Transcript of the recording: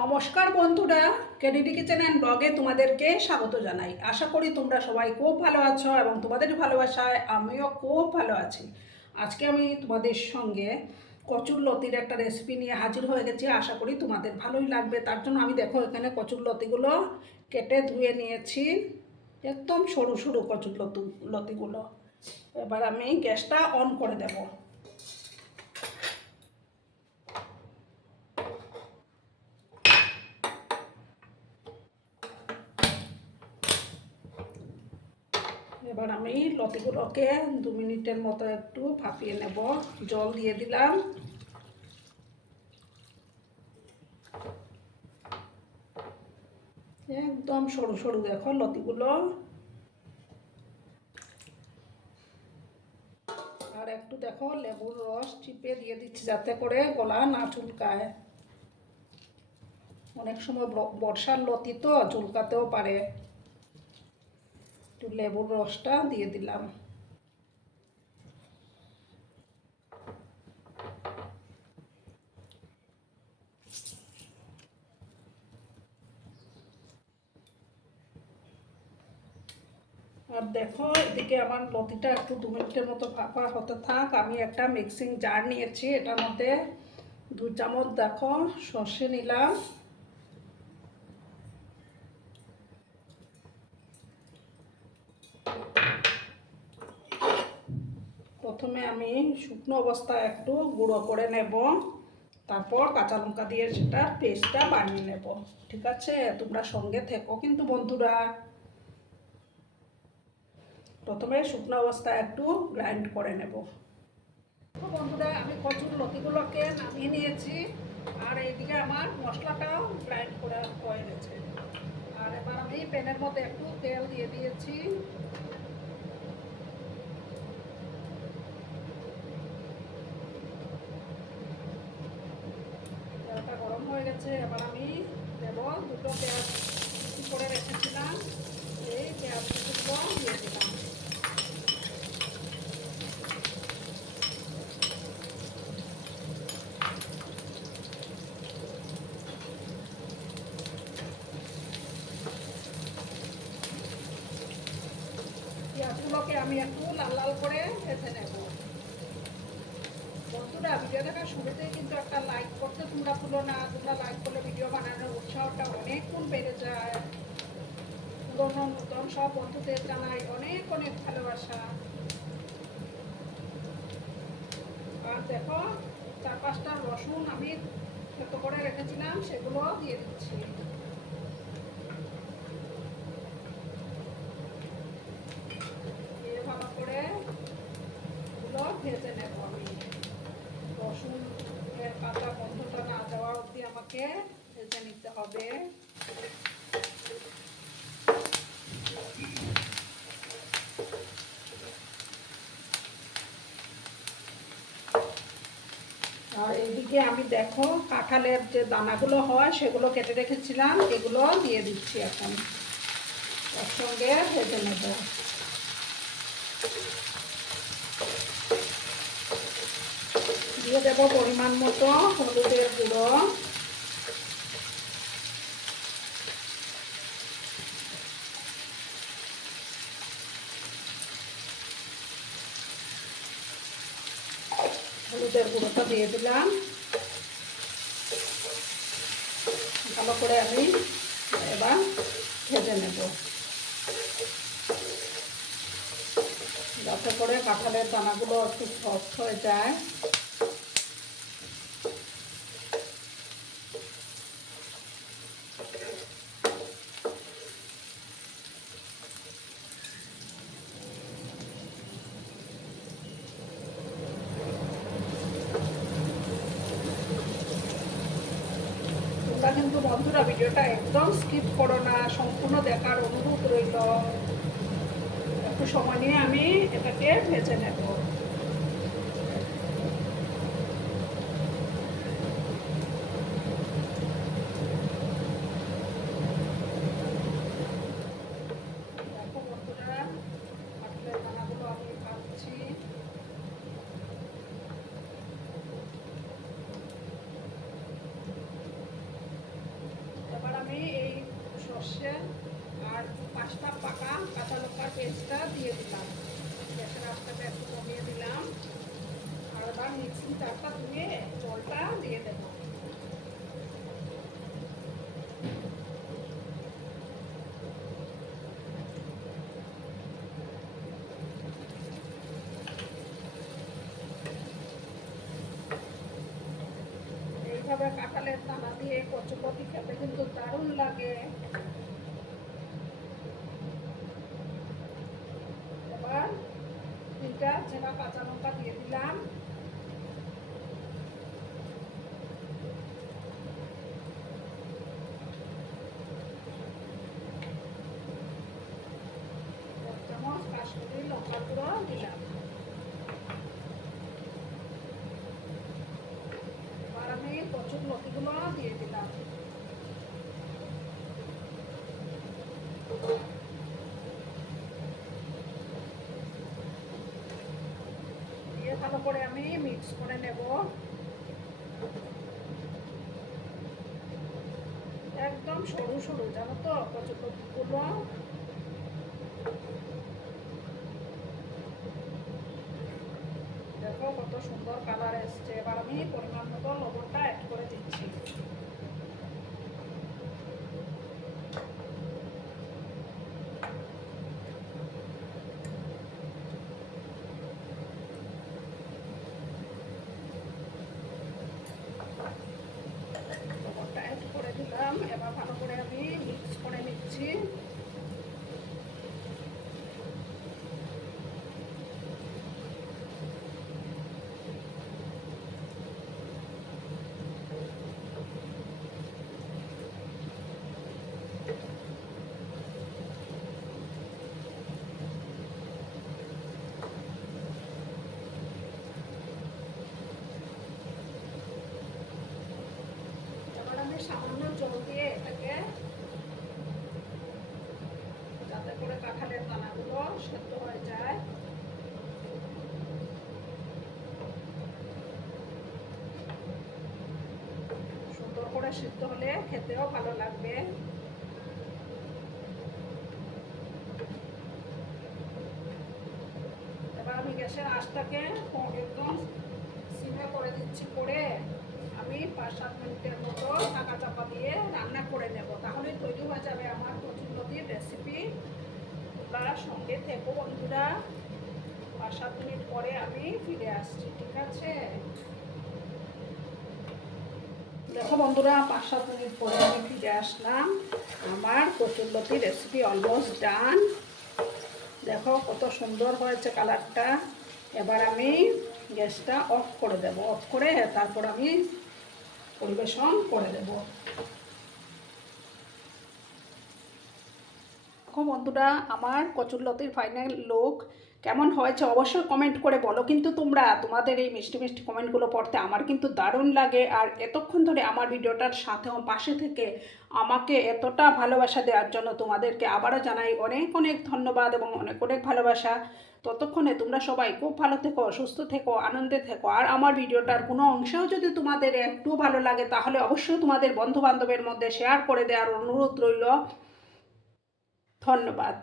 নমস্কার বন্ধুরা KDD kitchen and ব্লগে তোমাদেরকে স্বাগত জানাই। আশা করি তোমরা সবাই খুব ভালো আছো এবং তোমাদের ভালোবাসায় আমিও খুব ভালো আছি। আজকে আমি তোমাদের সঙ্গে কচুর লতির একটা রেসিপি নিয়ে হাজির হয়ে গেছি। আশা করি তোমাদের ভালোই লাগবে। তার জন্য আমি দেখো, এখানে কচুর লতিগুলো কেটে ধুয়ে নিয়েছি। একদম সরু সরু কচুর লতু লতিগুলো। এবার আমি গ্যাসটা অন করে দেবো। এবার আমি লতিগুলোকে দু মিনিটের মতো একটু ভাপিয়ে নেব। জল দিয়ে দিলাম। একদম সরু সরু দেখো লতিগুলো। আর একটু দেখো লেবুর রস চিপে দিয়ে দিচ্ছি যাতে করে গলা না চুলকায়। অনেক সময় বর্ষার লতি তো চুলকাতেও পারে। একটু লেবুর রসটা দিয়ে দিলাম। আর দেখো, এদিকে আমার লতিটা একটু দু মিনিটের মতো ফাঁপা হতে থাক। আমি একটা মিক্সিং জার নিয়েছি, এটার মধ্যে দু চামচ দেখো সর্ষে নিলাম। প্রথমে আমি শুকনো অবস্থায় একটু গুঁড়ো করে নেব। তারপর কাঁচা লঙ্কা দিয়ে সেটা পেস্টটা বানিয়ে নেব। ঠিক আছে? তোমরা সঙ্গে থেকো কিন্তু বন্ধুরা। প্রথমে শুকনো অবস্থায় একটু গ্রাইন্ড করে নেব। তো বন্ধুরা, আমি কচুর লতিগুলোকে নামিয়ে নিয়েছি। আর এইদিকে আমার মশলাটাও গ্রাইন্ড করে হয়ে গেছে। আর এবার আমি প্যানের মধ্যে একটু তেল দিয়ে দিয়েছি তেলটা গরম হয়ে গেছে এবার আমি দেব দুটো পেঁয়াজ কুচি করে রেখেছিলাম এই পেঁয়াজ কুচিগুলো দিয়ে দিলাম পেঁয়াজগুলোকে আমি একটু লাল লাল করে ভেজে নেব বন্ধুরা ভিডিও শুরুতেই কিন্তু একটা লাইক করতে। তোমরা ভুলো না, তোমরা লাইক করলে ভিডিও বানানোর উৎসাহটা অনেক গুণ বেড়ে যায়। পুরোনো নতুন সব বন্ধুদের জানাই অনেক অনেক ভালোবাসা। আর দেখো, চার পাঁচটা রসুন আমি ছোট করে রেখেছিলাম সেগুলো দিয়ে দিচ্ছি দিয়ে ভালো করে এগুলো ভেজে নেব আমি রসুন এর কাঁচা গন্ধটা না যাওয়া আর এইদিকে আমি দেখো, কাঁঠালের যে দানাগুলো হয়, সেগুলো কেটে রেখেছিলাম, এগুলো দিয়ে দিচ্ছি এখন। তার সঙ্গে ভেজে নেব। দিয়ে দেব পরিমাণ মতো হলুদের গুঁড়ো। হলুদের গুঁড়োটা দিয়ে দিলাম। ভালো করে আমি এবার ভেজে নেব। যাতে করে কাঁঠালের দানাগুলো একটু সফট হয়ে যায়। কিন্তু বন্ধুরা, ভিডিওটা একদম স্কিপ করো না, সম্পূর্ণ দেখার অনুরোধ রইল। একটু সময় নিয়ে আমি এটাকে ভেজে নেব। আর পাঁচটা পাকা কাঁচা লঙ্কার পেস্টটা দিয়ে দিলাম। গ্যাসের আস্তাটা একটু কমিয়ে দিলাম। আর এবার মিক্সিং চারটা ধুয়ে জলটা দিয়ে দেবো। এইভাবে কাঁঠালের দানা দিয়ে কচুপতি খেতে কিন্তু দারুণ লাগে এবার চেনা কাঁচা লঙ্কা দিয়ে দিলাম। চামচ কাশ্মীরি লঙ্কা গুঁড়ো দিলাম। এবার আমি কচুর লতিগুলো দিয়ে দিলাম দিয়ে ভালো করে আমি মিক্স করে নেব। একদম সরু সরু, জানো তো কচুর লতিগুলো দেখো কত সুন্দর কালার এসছে। এবার আমি পরিমাণ মতো লবণটা অ্যাড করে দিচ্ছি লবণটা অ্যাড করে দিলাম এবার ভালো করে আমি মিক্স করে নিচ্ছি এবার আমি সামান্য জল দিয়ে এটাকে যাতে করে কাঁঠালের দানাগুলো সুন্দর করে সিদ্ধ হলে খেতেও ভালো লাগবে। এবার আমি গ্যাসের আঁচটাকে একদম সিমে করে দিচ্ছি করে আমি পাঁচ সাত মিনিটের মতো ঢাকা চাপা দিয়ে রান্না করে নেব তাহলে তৈরি হয়ে যাবে আমার তোমরা সঙ্গে থেকো বন্ধুরা। পাঁচ সাত মিনিট পরে আমি ফিরে আসছি, ঠিক আছে? দেখো বন্ধুরা, পাঁচ সাত মিনিট পরে আমি ফিরে আসলাম। আমার কচুরলতি রেসিপি অলমোস্ট ডান দেখো কত সুন্দর হয়েছে কালারটা। এবার আমি গ্যাসটা অফ করে দেব। অফ করে তারপর আমি পরিবেশন করে দেব। বন্ধুরা, আমার কচুরলতির ফাইনাল লোক কেমন হয়েছে অবশ্যই কমেন্ট করে বলো। কিন্তু তোমরা, তোমাদের এই মিষ্টি মিষ্টি কমেন্টগুলো পড়তে আমার কিন্তু দারুণ লাগে। আর এতক্ষণ ধরে আমার ভিডিওটার সাথে পাশে থেকে আমাকে এতটা ভালোবাসা দেওয়ার জন্য তোমাদেরকে আবারও জানাই অনেক অনেক ধন্যবাদ এবং অনেক অনেক ভালোবাসা। ততক্ষণে তোমরা সবাই খুব ভালো থেকো, সুস্থ থেকো, আনন্দে থেকো। আর আমার ভিডিওটার কোনো অংশেও যদি তোমাদের একটু ভালো লাগে, তাহলে অবশ্যই তোমাদের বন্ধু বান্ধবের মধ্যে শেয়ার করে দেওয়ার অনুরোধ রইল। ধন্যবাদ।